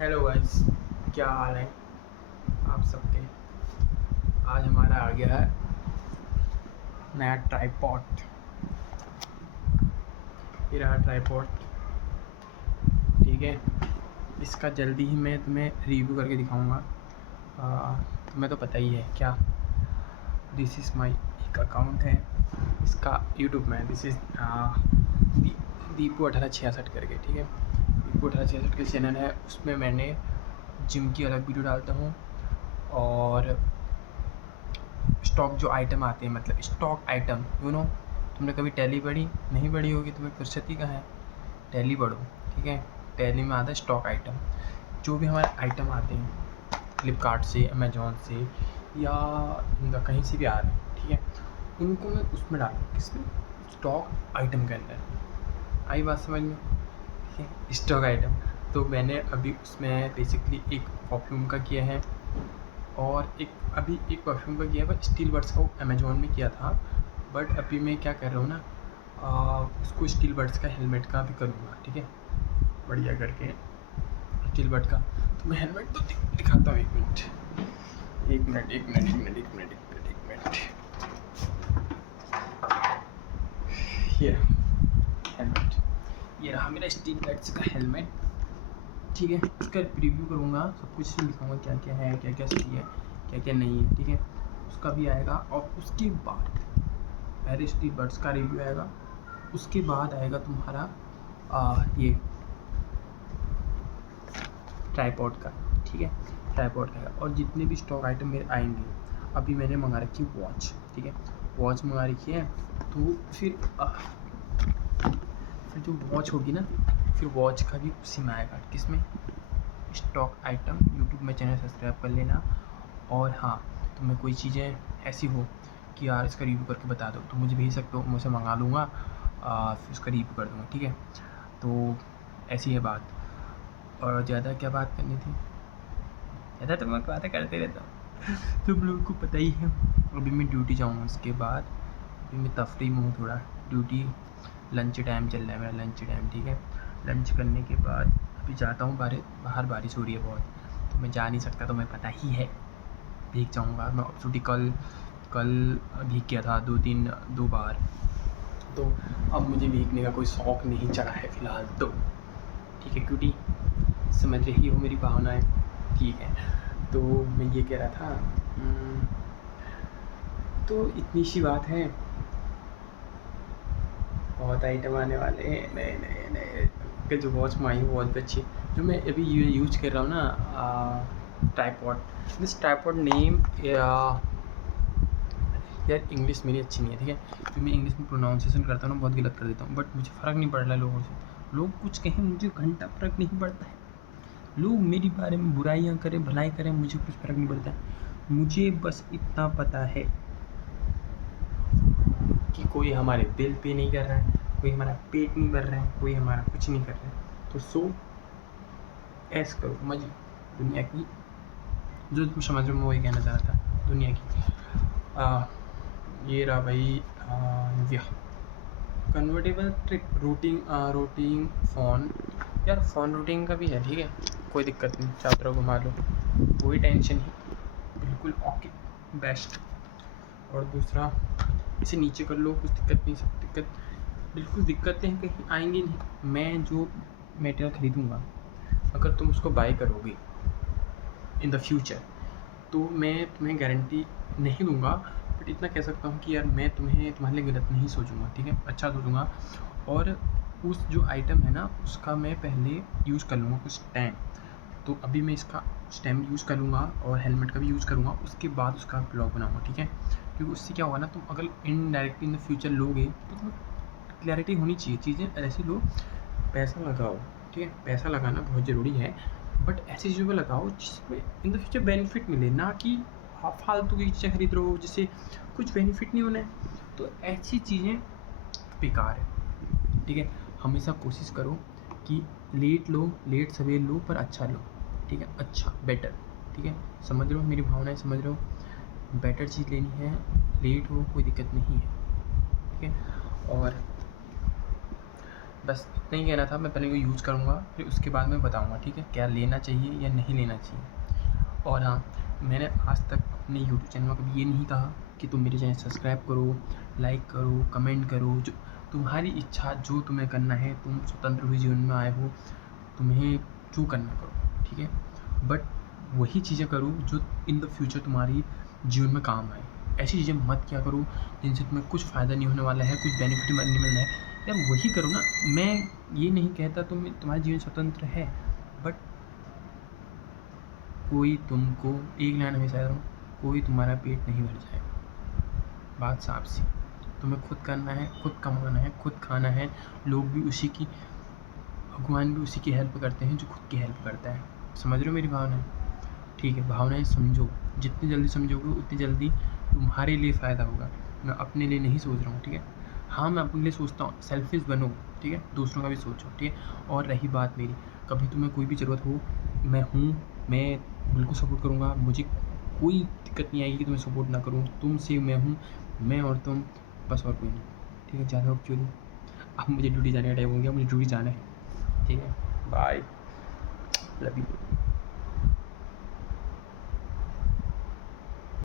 Hello guys, क्या हाल है आप सबके। आज हमारा आ गया है नया ट्राइपॉड। ये रहा ट्राइपॉड, ठीक है। इसका जल्दी ही मैं तुम्हें रिव्यू करके दिखाऊंगा। तुम्हें तो पता ही है क्या, दिस इज़ माई एक अकाउंट है इसका यूट्यूब में। दिस इज़ दीपू 1866 करके, ठीक है। दीपू 1866 के चैनल है, उसमें मैंने जिम की अलग वीडियो डालता हूँ और स्टॉक जो आइटम आते हैं, मतलब स्टॉक आइटम, तुमने कभी टैली पढ़ी नहीं पढ़ी होगी, तुम्हें फुर्सती का है, टैली पढ़ो, ठीक है। टैली में आता है स्टॉक आइटम, जो भी हमारे आइटम आते हैं फ्लिपकार्ट से, अमेजोन से या कहीं से भी आ रहे हैं, ठीक है, उनको मैं उसमें डालूँ, किसमें, स्टॉक आइटम के अंदर। आई बात समझ में, ठीक है। स्टॉक आइटम तो मैंने अभी उसमें बेसिकली एक परफ्यूम का किया है और एक परफ्यूम का किया है, पर स्टील बड्स का अमेजोन में किया था। बट अभी मैं क्या कर रहा हूँ ना, उसको स्टील बड्स का हेलमेट का भी करूँगा, ठीक है, बढ़िया करके स्टील बड का। तो मैं हेलमेट तो दिखाता हूँ, एक मिनट। ये हेलमेट, ये रहा मेरा स्टील बड्स का हेलमेट, ठीक है। उसका रिव्यू करूँगा, सब कुछ दिखाऊँगा, क्या क्या है, क्या क्या सही है, क्या क्या नहीं है, ठीक है। उसका भी आएगा और उसके बाद पहले स्टील बड्स का रिव्यू आएगा, उसके बाद आएगा तुम्हारा ये ट्राइपॉड का, ठीक है, ट्राइपॉड का। और जितने भी स्टॉक आइटम मेरे आएंगे, अभी मैंने मंगा रखी है वॉच, ठीक है, वॉच मंगा रखी है। तो फिर जो वॉच होगी ना, फिर वॉच का भी उसी में आएगा, किसमें, स्टॉक आइटम। यूट्यूब में चैनल सब्सक्राइब कर लेना। और हाँ, तुम्हें कोई चीज़ें ऐसी हो कि यार इसका रिव्यू करके बता दो, तो मुझे भेज सकते हो, मैं उसे मंगा लूँगा, फिर उसका रिव्यू कर दूँगा, ठीक है। तो ऐसी है बात। और ज़्यादा क्या बात करनी थी, ज़्यादा तो मैं बातें करते रहता हूँ, तुम लोगों को पता ही है। अभी मैं ड्यूटी जाऊँगा, उसके बाद अभी मैं तफरी में हूँ थोड़ा, ड्यूटी लंच टाइम चल रहा है मेरा, लंच टाइम, ठीक है। लंच करने के बाद अभी जाता हूँ, बाहर बारिश हो रही है बहुत, तो मैं जा नहीं सकता, तो मैं पता ही है भीग जाऊँगा। मैं ऑब्वियसली कल भीग गया था 2 बार, तो अब मुझे भीगने का कोई शौक़ नहीं चढ़ा है फ़िलहाल तो, ठीक है, क्योंकि समझ रही हो मेरी भावनाएं, ठीक है। तो मैं ये कह रहा था, तो इतनी सी बात है, बहुत आइटम आने वाले हैं नए। जो वॉच में आई वॉच भी अच्छी, जो मैं अभी यूज कर रहा हूँ ना, ट्राइपॉड। दिस ट्राइपॉड नेम यार इंग्लिश मेरी अच्छी नहीं है, ठीक है, क्योंकि मैं इंग्लिश में प्रोनाउंसिएशन करता हूँ ना, बहुत गलत कर देता हूँ। बट मुझे फ़र्क नहीं पड़ रहा है लोगों से, लोग कुछ कहें मुझे घंटा फ़र्क नहीं पड़ता है, लोग मेरे बारे में बुराइयाँ करें भलाई करें, मुझे कुछ फ़र्क नहीं पड़ता है। मुझे बस इतना पता है कि कोई हमारे बिल पे नहीं कर रहा है, कोई हमारा पेट नहीं भर रहा है, कोई हमारा कुछ नहीं कर रहा है। तो सो ऐस करो मजी दुनिया की, जो तुम समझ रहे हो, मैं वही कहना चाह रहा था, दुनिया की। ये रहा भाई Nivea convertible trip routing phone. यार फ़ोन रूटिंग का भी है, ठीक है, कोई दिक्कत नहीं, चारों तरफ घुमा लो, कोई टेंशन नहीं, बिल्कुल ओके, बेस्ट। और दूसरा, इसे नीचे कर लो, कुछ दिक्कत नहीं, सब बिल्कुल दिक्कतें कहीं आएंगी नहीं। मैं जो मटेरियल ख़रीदूँगा, अगर तुम उसको बाय करोगे इन द फ्यूचर, तो मैं तुम्हें गारंटी नहीं दूंगा, बट इतना कह सकता हूँ कि यार मैं तुम्हारे लिए गलत नहीं सोचूंगा, ठीक है, अच्छा सोचूंगा। और उस जो आइटम है ना, उसका मैं पहले यूज़ कर लूँगा कुछ टाइम, तो अभी मैं इसका स्टेम यूज़ कर लूँगा और हेलमेट का भी यूज़ करूँगा, उसके बाद उसका ब्लॉग बनाऊँगा, ठीक है। क्योंकि उससे क्या होगा ना, तुम अगर इनडायरेक्टली इन द फ्यूचर लोगे तो तुम्हें क्लैरिटी होनी चाहिए, चीज़ें ऐसी लो, पैसा लगाओ, ठीक है, पैसा लगाना बहुत ज़रूरी है, बट ऐसी चीज़ों पर लगाओ जिसमें इन द फ्यूचर बेनिफिट मिले, ना कि फालतू की चीज़ें खरीद रहे हो जिससे कुछ बेनिफिट नहीं होना है, तो ऐसी चीज़ें बेकार है, ठीक है। हमेशा कोशिश करो कि लेट सवेर लो, पर अच्छा लो, ठीक है, अच्छा बेटर, ठीक है, समझ रहे हो मेरी भावनाएं, समझ रहे हो, बेटर चीज़ लेनी है, लेट हो कोई दिक्कत नहीं है, ठीक है। और बस नहीं कहना था, मैं पहले को यूज़ करूँगा, फिर उसके बाद मैं बताऊँगा, ठीक है, क्या लेना चाहिए या नहीं लेना चाहिए। और हाँ, मैंने आज तक अपने यूट्यूब चैनल में कभी ये नहीं कहा कि तुम मेरे चैनल सब्सक्राइब करो, लाइक करो, कमेंट करो, जो तुम्हारी इच्छा, जो तुम्हें करना है, तुम स्वतंत्र हुए जीवन में आए हो, तुम्हें जो करना करो, ठीक है, बट वही चीज़ें करो जो इन द फ्यूचर तुम्हारी जीवन में काम आए। ऐसी चीज़ें मत किया करो जिनसे तुम्हें कुछ फ़ायदा नहीं होने वाला है, कुछ बेनिफिट नहीं मिलना है, यार वही करो ना। मैं ये नहीं कहता तुम्हारा जीवन स्वतंत्र है, बट कोई तुमको, एक लाइन हमेशा याद रखो, कोई तुम्हारा पेट नहीं भर जाएगा। बात साफ सी, तुम्हें खुद करना है, खुद कमाना है, खुद खाना है। लोग भी उसी की, भगवान भी उसी की हेल्प करते हैं जो खुद की हेल्प करता है। समझ रहे हो मेरी भावनाएं? ठीक है, भावनाएं समझो, जितनी जल्दी समझोगे उतनी जल्दी तुम्हारे लिए फ़ायदा होगा। मैं अपने लिए नहीं सोच रहा हूँ, ठीक है। हाँ, मैं अपने लिए सोचता हूँ, सेल्फिश बनो, ठीक है, दूसरों का भी सोचो, ठीक है। और रही बात मेरी, कभी तुम्हें कोई भी ज़रूरत हो, मैं हूँ, मैं बिल्कुल सपोर्ट करूँगा। मुझे कोई दिक्कत नहीं आएगी कि तुम्हें सपोर्ट ना करूँ। तुमसे मैं हूँ, मैं और तुम, बस और कोई नहीं, ठीक है। ज़्यादा बकचोदी, अब मुझे ड्यूटी जाने का टाइम हो गया, मुझे ड्यूटी जाना है, ठीक है। Bye, love you.